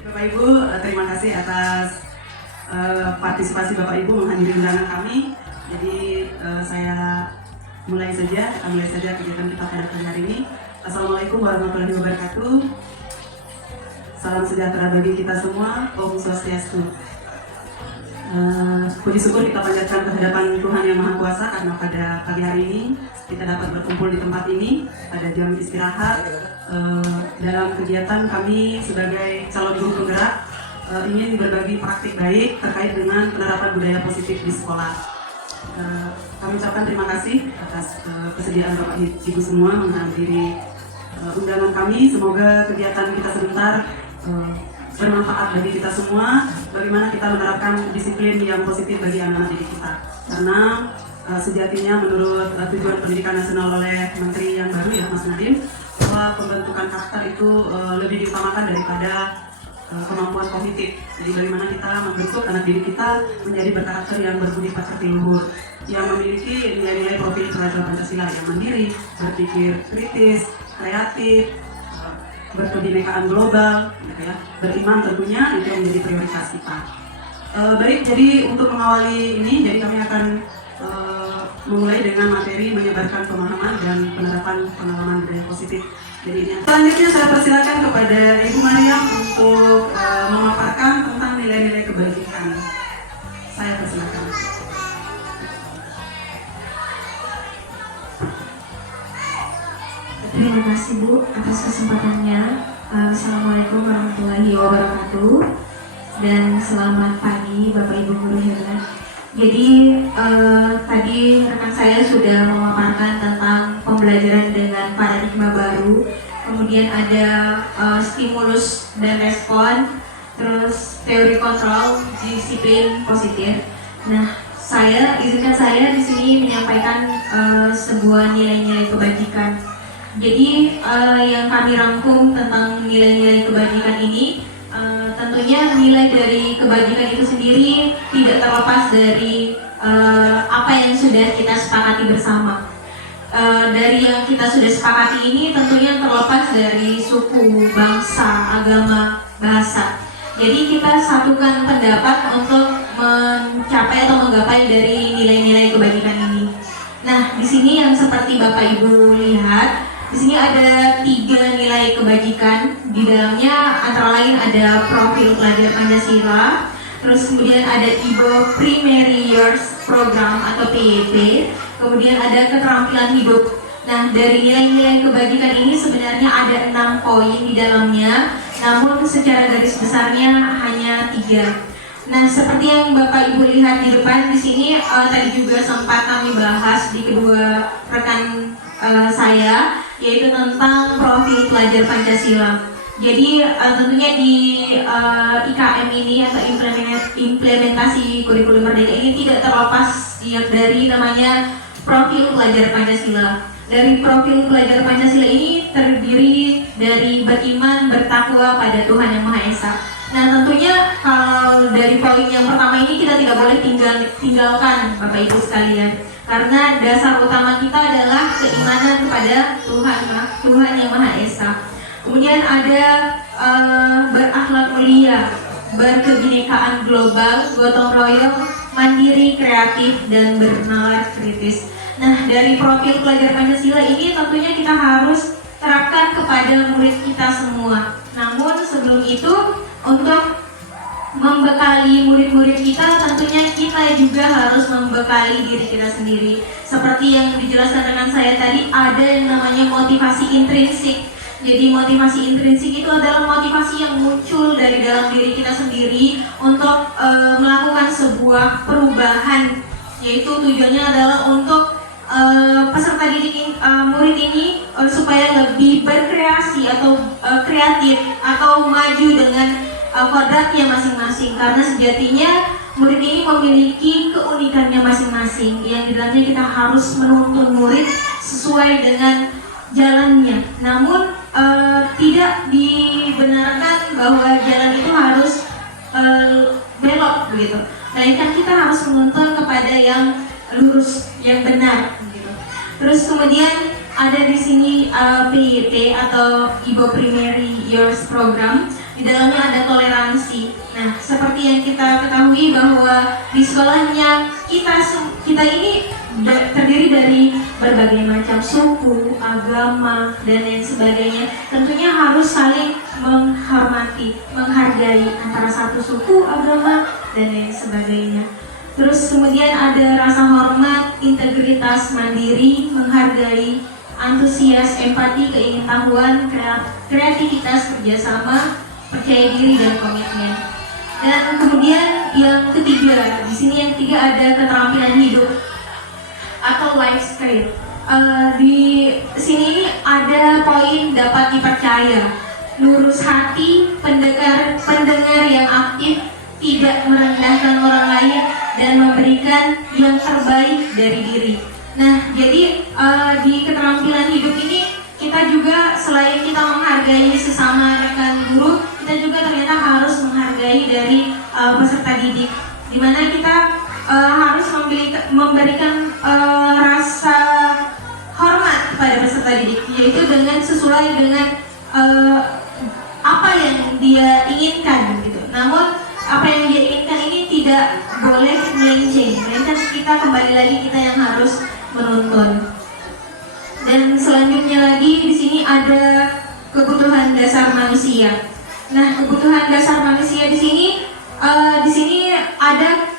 Bapak Ibu, terima kasih atas partisipasi Bapak Ibu menghadiri undangan kami. Jadi saya mulai saja kegiatan kita pada pagi hari ini. Assalamualaikum warahmatullahi wabarakatuh. Salam sejahtera bagi kita semua. Om Swastiastu. Puji syukur kita panjatkan kehadapan Tuhan Yang Maha Kuasa karena pada pagi hari ini kita dapat berkumpul di tempat ini pada jam istirahat. Dalam kegiatan kami sebagai calon guru penggerak ingin berbagi praktik baik terkait dengan penerapan budaya positif di sekolah. Kami ucapkan terima kasih atas kesediaan Bapak Ibu semua menghadiri undangan kami. Semoga kegiatan kita sebentar bermanfaat bagi kita semua, bagaimana kita menerapkan disiplin yang positif bagi anak-anak didik kita. Karena sejatinya menurut tujuan pendidikan nasional oleh Menteri yang baru ya Mas Nadiem, bahwa pembentukan karakter itu lebih diutamakan daripada kemampuan kognitif. Jadi bagaimana kita membentuk anak didik kita menjadi berkarakter yang berbudi pekerti luhur, yang memiliki nilai-nilai profil pelajar Pancasila yang mandiri, berpikir kritis, kreatif, berkebinekaan global, gitu ya. Beriman tentunya itu yang menjadi prioritas kita. Baik, jadi untuk mengawali ini, jadi kami akan memulai dengan materi menyebarkan pemahaman dan penerapan pengalaman budaya positif. Jadi selanjutnya saya persilakan kepada Ibu Mariam untuk memaparkan tentang nilai-nilai kebajikan. Saya persilakan. Terima kasih Bu atas kesempatannya. Assalamualaikum warahmatullahi wabarakatuh. Dan selamat pagi Bapak Ibu guru hebat. Jadi tadi rekan saya sudah memaparkan tentang pembelajaran dengan paradigma baru. Kemudian ada stimulus dan respon, terus teori kontrol, disiplin positif. Nah, izinkan saya di sini menyampaikan sebuah nilai-nilai kebajikan. Jadi yang kami rangkum tentang nilai-nilai kebajikan ini, tentunya nilai dari kebajikan itu sendiri tidak terlepas dari apa yang sudah kita sepakati bersama. Dari yang kita sudah sepakati ini tentunya terlepas dari suku, bangsa, agama, bahasa. Jadi kita satukan pendapat untuk mencapai atau menggapai dari nilai-nilai kebajikan ini. Nah, di sini yang seperti Bapak Ibu lihat, di sini ada 3 nilai kebajikan. Di dalamnya antara lain ada profil pelajar Pancasila, terus kemudian ada Ibo Primary Years Program atau PYP, kemudian ada keterampilan hidup. Nah, dari nilai-nilai kebajikan ini sebenarnya ada 6 poin di dalamnya, namun secara garis besarnya hanya 3. Nah, seperti yang Bapak Ibu lihat di depan di sini, tadi juga sempat kami bahas di kedua rekan saya, yaitu tentang profil pelajar Pancasila. Jadi tentunya di IKM ini atau implementasi kurikulum merdeka ini tidak terlepas dari namanya profil pelajar Pancasila. Dari profil pelajar Pancasila ini terdiri dari beriman, bertakwa pada Tuhan Yang Maha Esa. Nah, tentunya kalau dari poin yang pertama ini kita tidak boleh tinggalkan Bapak Ibu sekalian, karena dasar utama kita adalah keimanan kepada Tuhan Yang Maha Esa. Kemudian ada berakhlak mulia, berkebinekaan global, gotong royong, mandiri, kreatif, dan bernalar kritis. Nah, dari profil pelajar Pancasila ini tentunya kita harus terapkan kepada murid kita semua. Namun sebelum itu, untuk membekali murid-murid kita, tentunya kita juga harus membekali diri kita sendiri. Seperti yang dijelaskan dengan saya tadi, ada yang namanya motivasi intrinsik. Jadi motivasi intrinsik itu adalah motivasi yang muncul dari dalam diri kita sendiri untuk melakukan sebuah perubahan, yaitu tujuannya adalah untuk peserta didik murid ini supaya lebih berkreasi atau kreatif atau maju dengan kodratnya masing-masing, karena sejatinya murid ini memiliki keunikannya masing-masing yang di dalamnya kita harus menuntun murid sesuai dengan jalannya. Namun tidak dibenarkan bahwa jalan itu harus belok begitu. Melainkan kita harus menuntun kepada yang lurus, yang benar begitu. Terus kemudian ada di sini PYT atau Ibo Primary Years Program. di dalamnya ada toleransi. Nah, seperti yang kita ketahui bahwa di sekolahnya kita ini terdiri dari berbagai macam suku, agama, dan lain sebagainya. Tentunya harus saling menghormati, menghargai antara satu suku, agama, dan lain sebagainya. Terus kemudian ada rasa hormat, integritas, mandiri, menghargai, antusias, empati, keingintahuan, kreativitas, kerjasama, percaya diri, dan komitmen. Dan kemudian yang ketiga, di sini yang ketiga ada keterampilan hidup atau life skill. Di sini ini ada poin dapat dipercaya, lurus hati, pendengar yang aktif, tidak merendahkan orang lain, dan memberikan yang terbaik dari diri. Nah, jadi di keterampilan hidup ini kita juga selain kita menghargai sesama rekan guru, kita juga ternyata harus menghargai dari peserta didik, di mana kita harus memberikan rasa hormat kepada peserta didik, yaitu dengan sesuai dengan apa yang dia inginkan gitu. Namun apa yang dia inginkan ini tidak boleh melenceng, melainkan kita kembali lagi kita yang harus menuntun. Dan selanjutnya lagi di sini ada kebutuhan dasar manusia. Nah, kebutuhan dasar manusia di sini ada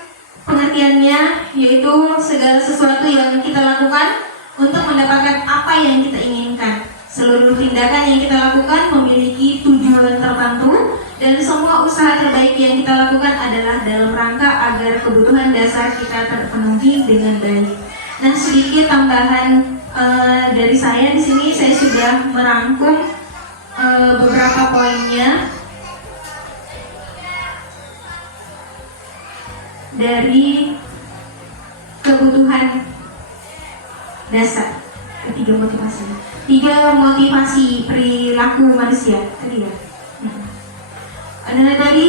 pengertiannya, yaitu segala sesuatu yang kita lakukan untuk mendapatkan apa yang kita inginkan. Seluruh tindakan yang kita lakukan memiliki tujuan tertentu, dan semua usaha terbaik yang kita lakukan adalah dalam rangka agar kebutuhan dasar kita terpenuhi dengan baik. Nah, sedikit tambahan dari saya di sini, saya sudah merangkum beberapa poinnya dari kebutuhan dasar. Tiga motivasi perilaku manusia tadi ya. Ada dari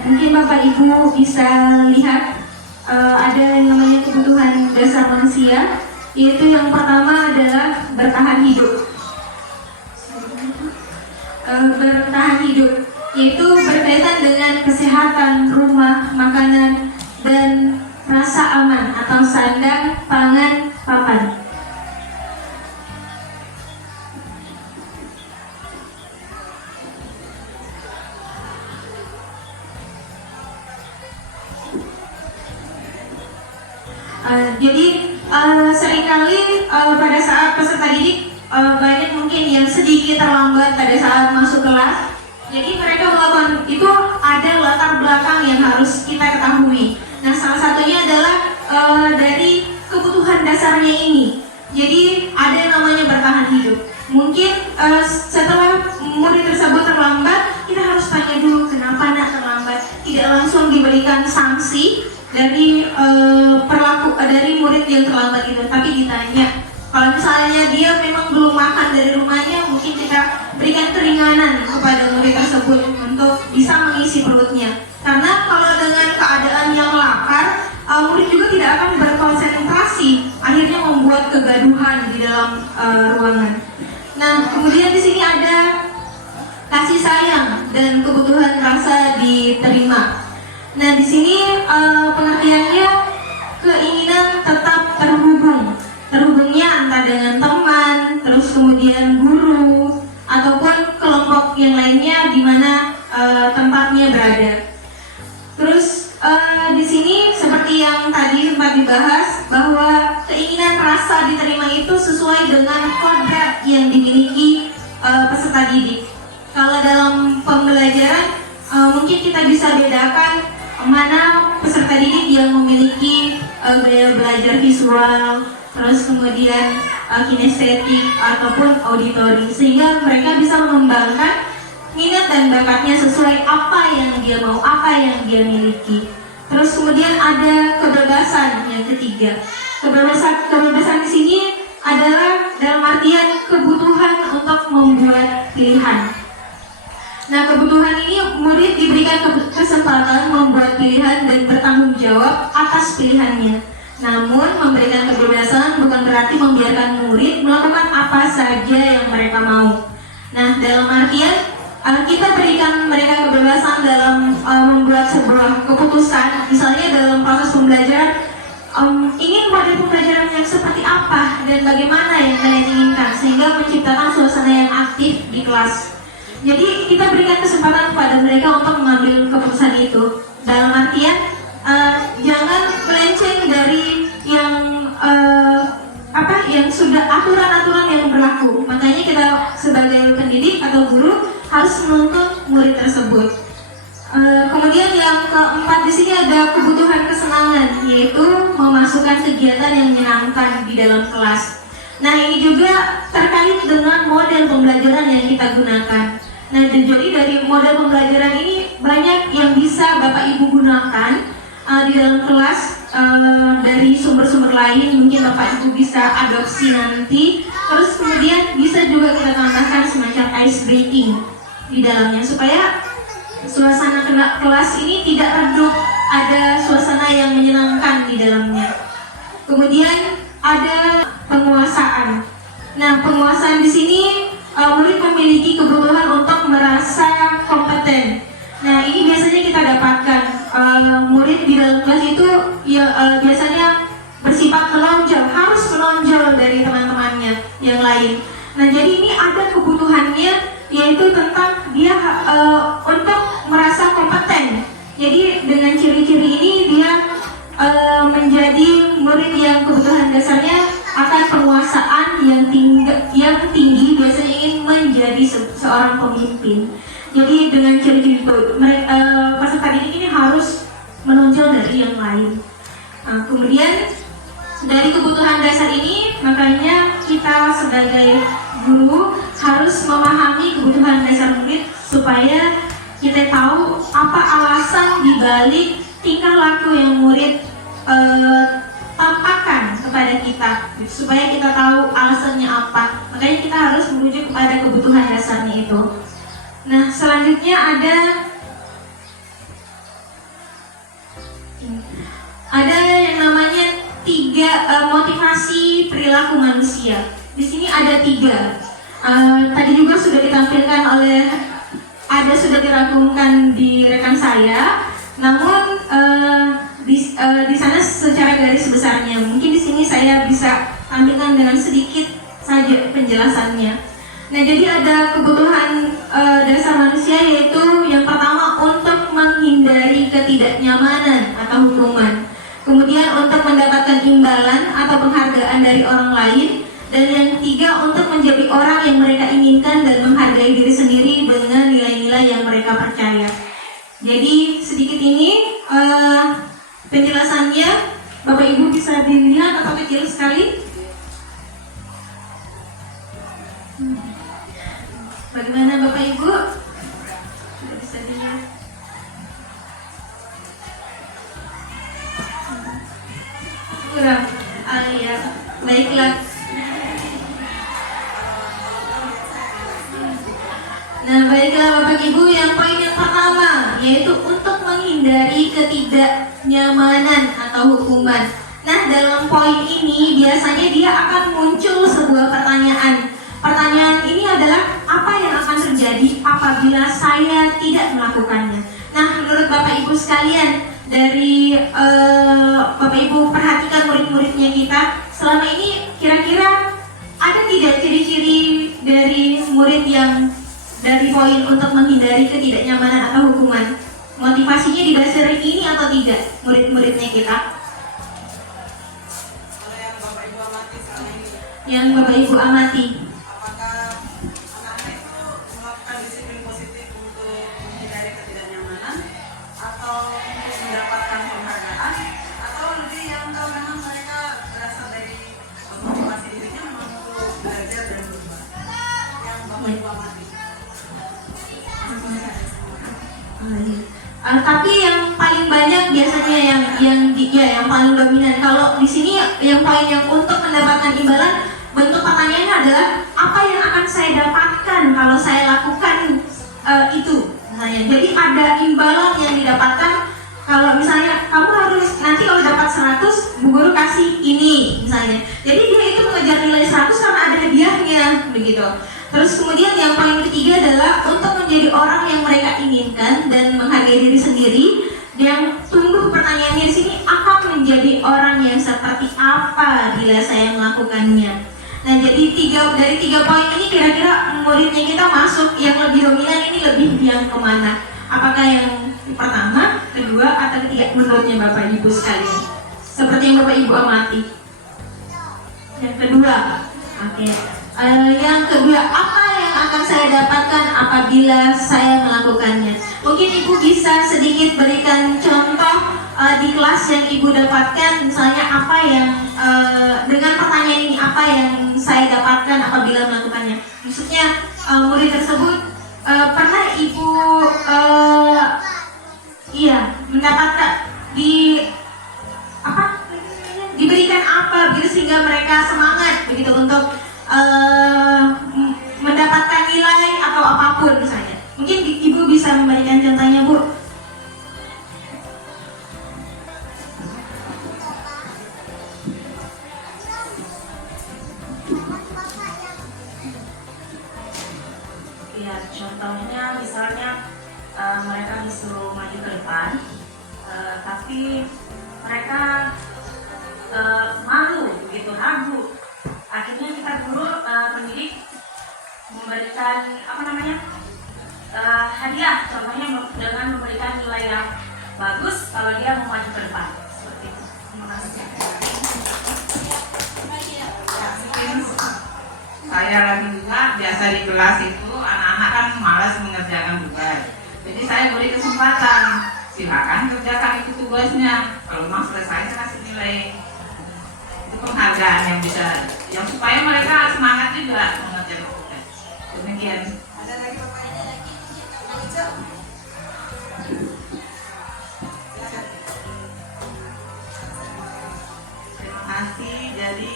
mungkin Bapak Ibu bisa lihat ada yang namanya kebutuhan dasar manusia, yaitu yang pertama adalah bertahan hidup. Bertahan hidup yaitu berkaitan dengan kesehatan, rumah, makanan, dan rasa aman atau sandang, pangan, papan. Jadi seringkali pada saat peserta didik banyak mungkin yang sedikit terlambat pada saat masuk kelas. Jadi mereka melakukan itu ada latar belakang yang harus kita ketahui. Nah, salah satunya adalah dari kebutuhan dasarnya ini. Jadi ada yang namanya bertahan hidup. Mungkin setelah murid tersebut terlambat, kita harus tanya dulu kenapa nak terlambat. Tidak langsung diberikan sanksi dari dari murid yang terlambat itu, tapi ditanya. Kalau misalnya dia memang belum makan dari rumahnya, mungkin kita berikan keringanan kepada murid tersebut untuk bisa mengisi perutnya. Karena kalau dengan keadaan yang lapar, murid juga tidak akan berkonsentrasi, akhirnya membuat kegaduhan di dalam ruangan. Nah, kemudian di sini ada kasih sayang dan kebutuhan rasa diterima. Nah, di sini pengertiannya keinginan tetap terhubung. Terhubungnya entah dengan teman, terus kemudian guru, ataupun kelompok yang lainnya di mana tempatnya berada. Terus di sini seperti yang tadi sempat dibahas bahwa keinginan rasa diterima itu sesuai dengan kodrat yang dimiliki peserta didik. Kalau dalam pembelajaran mungkin kita bisa bedakan mana peserta didik yang memiliki gaya belajar visual, terus kemudian kinestetik ataupun auditori, sehingga mereka bisa mengembangkan minat dan bakatnya sesuai apa yang dia mau, apa yang dia miliki. Terus kemudian ada kebebasan yang ketiga. Kebebasan di sini adalah dalam artian kebutuhan untuk membuat pilihan. Nah, kebutuhan ini murid diberikan kesempatan membuat pilihan dan bertanggung jawab atas pilihannya. Namun, memberikan kebebasan bukan berarti membiarkan murid melakukan apa saja yang mereka mau. Nah, dalam artian kita berikan mereka kebebasan dalam membuat sebuah keputusan, misalnya dalam proses pembelajaran, ingin model pembelajaran yang seperti apa dan bagaimana yang kalian inginkan, sehingga menciptakan suasana yang aktif di kelas. Jadi kita berikan kesempatan kepada mereka untuk mengambil keputusan itu. Dalam artian jangan melenceng dari yang sudah aturan-aturan yang berlaku. Makanya kita sebagai pendidik atau guru harus menuntun murid tersebut. Kemudian yang keempat di sini ada kebutuhan kesenangan, yaitu memasukkan kegiatan yang menyenangkan di dalam kelas. Nah, ini juga terkait dengan model pembelajaran yang kita gunakan. Nah, jadi dari model pembelajaran ini banyak yang bisa Bapak Ibu gunakan di dalam kelas, dari sumber-sumber lain, mungkin Bapak Ibu bisa adopsi nanti. Terus kemudian bisa juga kita tambahkan semacam ice breaking di dalamnya, supaya suasana kelas ini tidak redup, ada suasana yang menyenangkan di dalamnya. Kemudian ada penguasaan. Nah, penguasaan di sini murid memiliki kebutuhan untuk merasa kompeten. Nah, ini biasanya kita dapatkan murid di dalam kelas itu biasanya bersifat menonjol, harus menonjol dari teman-temannya yang lain. Nah, jadi ini ada kebutuhannya, yaitu tentang dia untuk merasa kompeten. Jadi dengan ciri-ciri ini dia menjadi murid yang kebutuhan dasarnya akan penguasaan yang tinggi, biasanya ingin menjadi seorang pemimpin. Jadi dengan ciri-ciri itu peserta didik ini harus menonjol dari yang lain. Kemudian dari kebutuhan dasar ini, makanya kita sebagai guru harus memahami kebutuhan dasar murid supaya kita tahu apa alasan dibalik tingkah laku yang murid tampakkan kepada kita, supaya kita tahu alasannya apa. Makanya kita harus merujuk kepada kebutuhan dasarnya itu. Nah, selanjutnya ada yang namanya 3 motivasi perilaku manusia. Di sini ada 3. Tadi juga sudah ditampilkan sudah dirangkumkan di rekan saya. Namun di sana secara garis besarnya. Mungkin di sini saya bisa tampilkan dengan sedikit saja penjelasannya. Nah, jadi ada kebutuhan dasar manusia, yaitu yang pertama untuk menghindari ketidaknyamanan atau hukuman. Kemudian untuk mendapatkan imbalan atau penghargaan dari orang lain. Dan yang 3, untuk menjadi orang yang mereka inginkan dan menghargai diri sendiri dengan nilai-nilai yang mereka percaya. Jadi sedikit ini penjelasannya. Bapak Ibu bisa dilihat atau kecil sekali? Bagaimana Bapak Ibu? Sudah bisa dilihat? Kurang? Ya, baiklah. Nah, baiklah Bapak Ibu, yang poin yang pertama yaitu untuk menghindari ketidaknyamanan atau hukuman. Nah, dalam poin ini biasanya dia akan muncul sebuah pertanyaan. Pertanyaan ini adalah apa yang akan terjadi apabila saya tidak melakukannya. Nah, menurut Bapak Ibu sekalian, dari Bapak Ibu perhatikan murid-muridnya kita, selama ini kira-kira ada tidak ciri-ciri dari murid yang dari poin untuk menghindari ketidaknyamanan atau hukuman? Motivasinya didasari ini atau tidak murid-muridnya kita? Yang Bapak Ibu amati. Tapi yang paling banyak biasanya yang paling dominan. Kalau di sini yang poin yang untuk mendapatkan imbalan bentuk pertanyaannya adalah apa yang akan saya dapatkan kalau saya lakukan itu misalnya. Jadi ada imbalan yang didapatkan kalau misalnya kamu harus nanti kalau dapat 100 Bu Guru kasih ini misalnya. Jadi dia itu mengejar nilai 100 karena ada hadiahnya begitu. Terus kemudian yang paling ketiga adalah untuk menjadi orang yang mereka inginkan dan menghargai diri sendiri. Yang tumbuh pertanyaannya di sini, akan menjadi orang yang seperti apa bila saya melakukannya. Nah, jadi dari tiga poin ini kira-kira muridnya kita masuk yang lebih dominan ini lebih yang kemana? Apakah yang pertama, kedua, atau ketiga menurutnya Bapak Ibu sekalian? Seperti yang Bapak Ibu amati. Yang kedua, oke. Yang kedua, apa yang akan saya dapatkan apabila saya melakukannya? Mungkin Ibu bisa sedikit berikan contoh di kelas yang Ibu dapatkan, misalnya apa yang dengan pertanyaan ini, apa yang saya dapatkan apabila melakukannya? Maksudnya murid tersebut pernah Ibu mendapatkan diberikan apa gitu sehingga mereka semangat begitu untuk mendapatkan nilai atau apapun misalnya. Mungkin Ibu bisa memberikan contohnya, Bu. Ya, contohnya misalnya mereka disuruh maju ke depan, tapi mereka malu, begitu ragu. Akhirnya kita guru pendidik memberikan hadiah, contohnya dengan memberikan nilai yang bagus kalau dia mau maju ke depan. Seperti itu. Terima kasih. Saya lagi juga biasa di kelas itu anak-anak kan malas mengerjakan tugas. Jadi saya beri kesempatan, silakan kerjakan itu tugasnya. Kalau memang selesai saya kasih nilai. Itu penghargaan yang bisa, yang supaya mereka semangat juga mengerjakan tugas. Demikian. Ada lagi pertanyaan lagi? Terima kasih. Jadi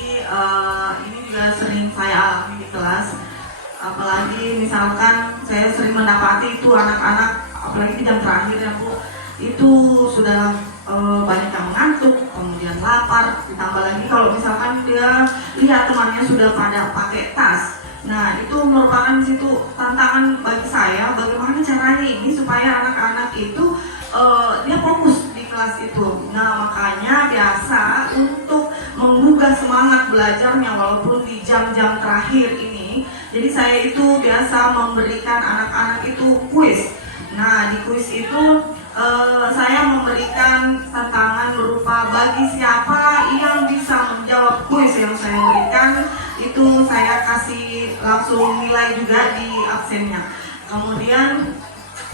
ini juga sering saya alami di kelas. Apalagi misalkan saya sering mendapati itu anak-anak, apalagi di jam terakhir ya Bu, itu sudah banyak yang mengantuk, kemudian lapar, ditambah lagi kalau misalkan dia lihat temannya sudah pada pakai tas. Nah, itu merupakan situ tantangan bagi saya, bagaimana caranya ini supaya anak-anak itu dia fokus di kelas itu. Nah, makanya biasa untuk menggugah semangat belajarnya walaupun di jam-jam terakhir ini, jadi saya itu biasa memberikan anak-anak itu kuis. Nah, di kuis itu saya memberikan tantangan berupa bagi siapa yang bisa menjawab kuis yang saya berikan, itu saya kasih langsung nilai juga di absennya. Kemudian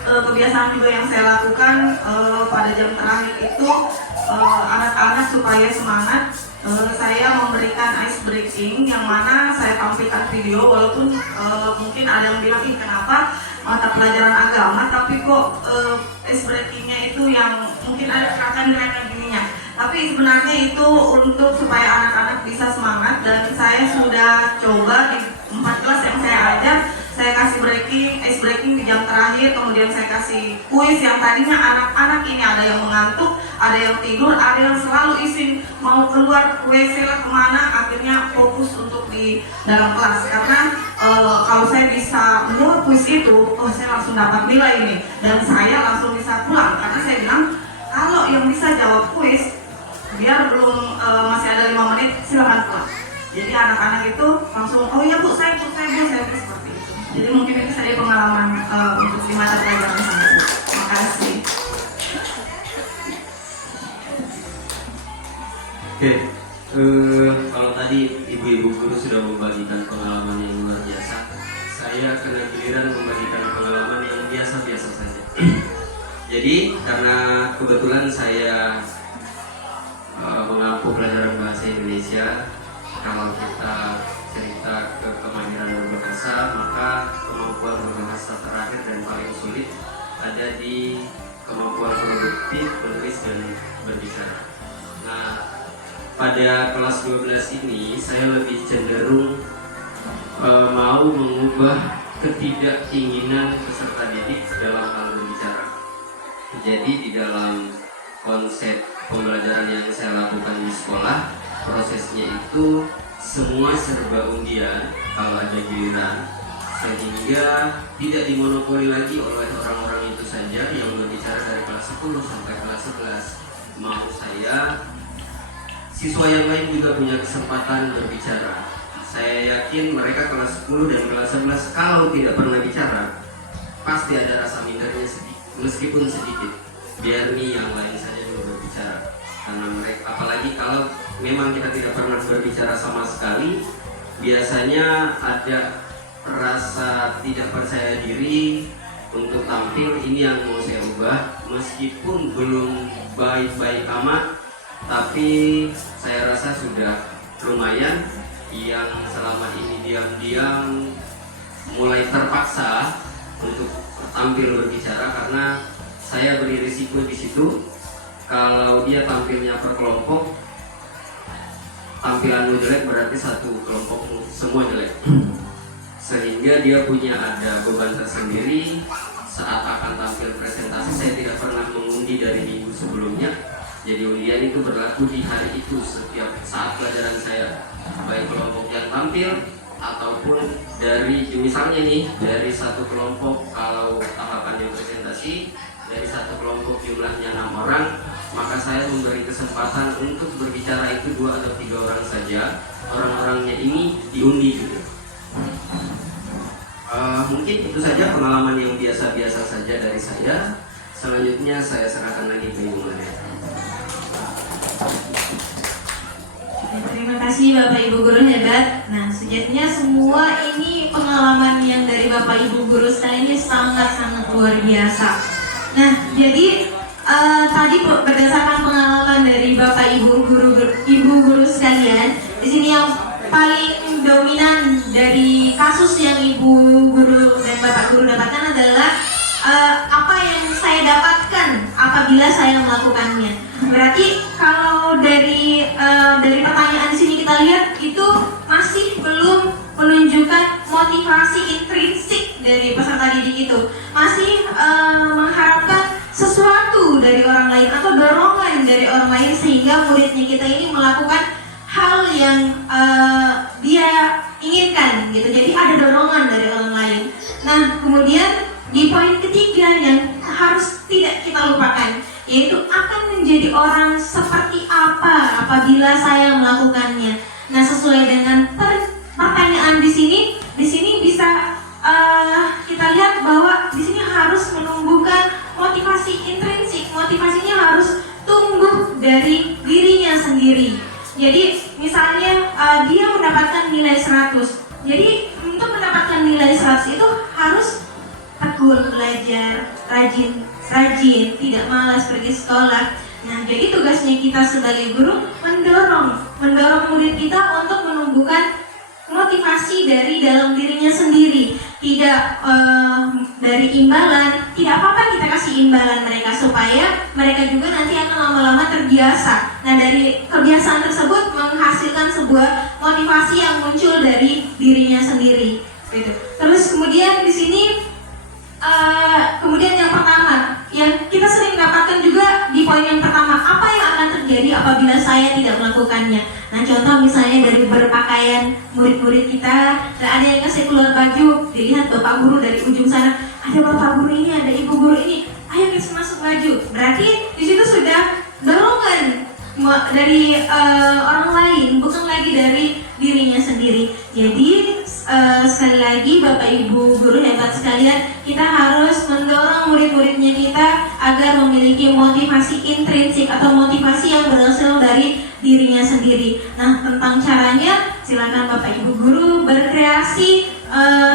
kebiasaan juga yang saya lakukan pada jam terakhir itu anak-anak supaya semangat, saya memberikan ice breaking yang mana saya tampilkan video, walaupun mungkin ada yang bilang ih kenapa mata pelajaran agama tapi kok ice breakingnya itu yang mungkin ada gerakan-gerakan gininya. Tapi sebenarnya itu untuk supaya anak-anak bisa semangat, dan saya sudah coba di 4 kelas yang saya ajar, saya kasih ice breaking di jam terakhir, kemudian saya kasih kuis yang tadinya anak-anak ini ada yang mengantuk, ada yang tidur, ada yang selalu izin mau keluar WC lah kemana, akhirnya fokus untuk di dalam kelas. Karena kalau saya bisa menjawab kuis itu, saya langsung dapat nilai ini, dan saya langsung bisa pulang, karena saya bilang kalau yang bisa jawab kuis biar belum masih ada 5 menit silakan pulang. Jadi anak-anak itu langsung oh iya Bu, saya seperti itu. Jadi mungkin itu saya pengalaman untuk di mata pelajaran saya. Terima kasih. Oke, kalau tadi ibu-ibu guru sudah membagikan pengalaman yang luar biasa, saya kena giliran membagikan pengalaman yang biasa-biasa saja. Jadi karena kebetulan saya mengampu pelajaran bahasa Indonesia, kalau kita cerita ke kemahiran berbahasa, maka kemampuan berbahasa terakhir dan paling sulit ada di kemampuan produktif, menulis dan berbicara. Nah, pada kelas 12 ini saya lebih cenderung mau mengubah ketidakinginan peserta didik dalam hal berbicara. Jadi di dalam konsep pembelajaran yang saya lakukan di sekolah, prosesnya itu semua serba undian kalau ada giliran, sehingga tidak dimonopoli lagi oleh orang-orang itu saja yang berbicara dari kelas 10 sampai kelas 11. Mau saya, siswa yang lain juga punya kesempatan berbicara. Saya yakin mereka kelas 10 dan kelas 11 kalau tidak pernah bicara, pasti ada rasa mindernya meskipun sedikit. Biar nih yang lain saja dulu berbicara. Karena mereka, apalagi kalau memang kita tidak pernah berbicara sama sekali, biasanya ada rasa tidak percaya diri untuk tampil. Ini yang mau saya ubah, meskipun belum baik-baik amat, tapi saya rasa sudah lumayan. Yang selama ini diam-diam mulai terpaksa untuk tampil berbicara karena saya beri risiko di situ. Kalau dia tampilnya per kelompok, tampilanmu jelek berarti satu kelompok semua jelek. Sehingga dia punya ada beban tersendiri saat akan tampil presentasi. Saya tidak pernah mengundi dari minggu sebelumnya. Jadi undian itu berlaku di hari itu setiap saat pelajaran saya, baik kelompok yang tampil ataupun dari misalnya nih dari satu kelompok kalau tahapannya presentasi dari satu kelompok jumlahnya 6 orang, maka saya memberi kesempatan untuk berbicara itu 2 atau 3 orang saja. Orang-orangnya ini diundi juga. Mungkin itu saja pengalaman yang biasa-biasa saja dari saya. Selanjutnya saya serahkan lagi ke Ibu Maria. Terima kasih Bapak Ibu Guru hebat. Nah, sejatinya semua ini pengalaman yang dari Bapak Ibu Guru sekalian ini sangat-sangat luar biasa. Nah, jadi tadi berdasarkan pengalaman dari Bapak Ibu Guru sekalian, di sini yang paling dominan dari kasus yang Ibu Guru dan Bapak Guru dapatkan adalah apa yang saya dapatkan apabila saya melakukannya. Berarti kalau dari pertanyaan di sini kita lihat itu masih belum menunjukkan motivasi intrinsik dari peserta didik itu, masih mengharapkan sesuatu dari orang lain atau dorongan dari orang lain sehingga muridnya kita ini melakukan hal yang dia inginkan gitu. Jadi ada dorongan dari orang lain. Nah, kemudian di poin ketiga yang harus tidak kita lupakan, yaitu akan menjadi orang seperti apa apabila saya melakukannya. Nah, sesuai dengan pertanyaan di sini bisa kita lihat bahwa di sini harus menumbuhkan motivasi intrinsik. Motivasinya harus tumbuh dari dirinya sendiri. Jadi misalnya dia mendapatkan nilai 100. Jadi untuk mendapatkan nilai 100 itu harus tekun belajar, rajin, tidak malas pergi sekolah. Nah, jadi tugasnya kita sebagai guru mendorong murid kita untuk menumbuhkan motivasi dari dalam dirinya sendiri, tidak dari imbalan. Tidak apa-apa kita kasih imbalan mereka supaya mereka juga nanti akan lama-lama terbiasa. Nah, dari kebiasaan tersebut menghasilkan sebuah motivasi yang muncul dari dirinya sendiri. Gitu. Terus kemudian di sini kemudian yang pertama yang kita sering dapatkan juga di poin yang pertama, apa yang akan terjadi apabila saya tidak melakukannya. Nah, contoh misalnya dari berpakaian murid-murid kita, ada yang kasih keluar baju, dilihat bapak guru dari ujung sana, ada bapak guru ini, ada ibu guru ini, ayo kita masuk baju. Berarti di situ sudah dorongan dari orang lain, bukan lagi dari dirinya sendiri. Jadi sekali lagi Bapak Ibu Guru hebat sekalian, kita harus mendorong murid-muridnya kita agar memiliki motivasi intrinsik atau motivasi yang berasal dari dirinya sendiri. Nah, tentang caranya silakan Bapak Ibu Guru berkreasi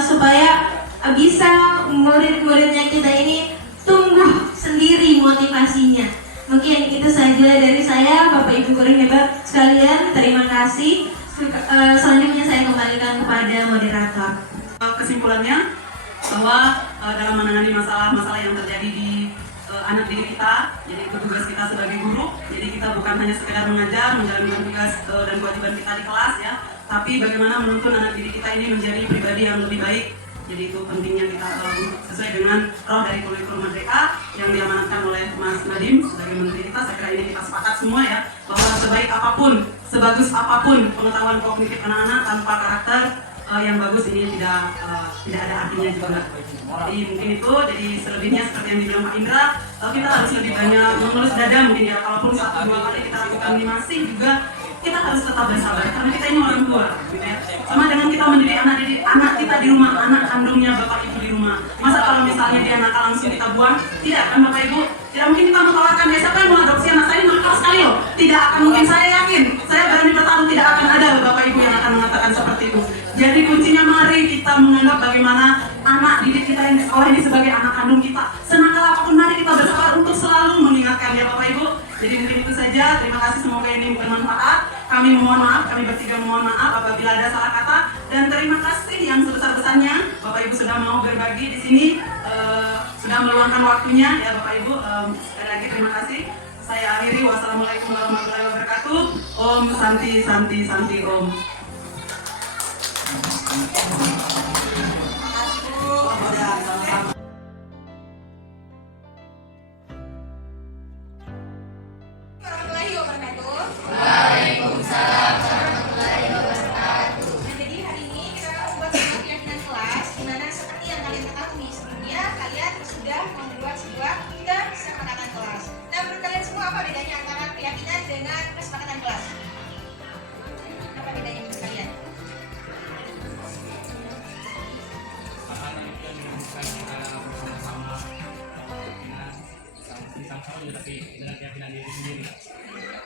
supaya bisa murid-muridnya kita ini tumbuh sendiri motivasinya. Mungkin itu saja dari saya, Bapak Ibu Guru hebat sekalian. Terima kasih. Selanjutnya saya kembalikan kepada moderator. Kesimpulannya bahwa dalam menangani masalah-masalah yang terjadi di anak didik kita. Jadi itu tugas kita sebagai guru. Jadi kita bukan hanya sekedar mengajar, menjalankan tugas dan kewajiban kita di kelas ya, tapi bagaimana menuntun anak didik kita ini menjadi pribadi yang lebih baik. Jadi itu pentingnya kita sesuai dengan roh dari kurikulum Merdeka yang diamanatkan oleh Mas Nadiem sebagai menteri kita. Saya kira ini kita sepakat semua ya, bahwa sebaik apapun, sebagus apapun pengetahuan kognitif anak-anak tanpa karakter yang bagus ini tidak ada artinya juga. Jadi mungkin itu, jadi selebihnya seperti yang dibilang Pak Indra, kita harus lebih banyak mengelus dada mungkin ya, kalaupun 1-2 kali kita lakukan ini masih juga kita harus tetap bersabar karena kita ini orang tua gitu ya. Sama dengan kita mendidik anak kita di rumah, anak kandungnya bapak ibu di rumah. Masa kalau misalnya dia nakal langsung kita buang? Tidak kan bapak ibu? Tidak mungkin kita mengeluarkan ya, siapa yang mau adopsi anak saya ini nakal sekali loh. Tidak akan mungkin, saya yakin, saya berani bertaruh tidak akan ada bapak ibu yang akan mengatakan seperti itu. Jadi kuncinya mari kita menganggap bagaimana anak didik kita yang di sekolah ini sebagai anak kandung kita. Senakal apapun mari kita bersabar untuk selalu mengingatkan ya bapak ibu. Jadi mungkin itu saja, terima kasih, semoga ini bermanfaat. Kami mohon maaf, kami bertiga mohon maaf apabila ada salah kata, dan terima kasih yang sebesar-besarnya Bapak Ibu sudah mau berbagi di sini, sudah meluangkan waktunya ya Bapak Ibu. Sekali lagi terima kasih. Saya akhiri, wassalamualaikum warahmatullahi wabarakatuh. Om Santi Santi Santi Om.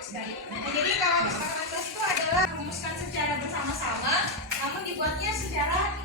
Nah, jadi kalau kesepakatan kelas itu adalah merumuskan secara bersama-sama, namun dibuatnya secara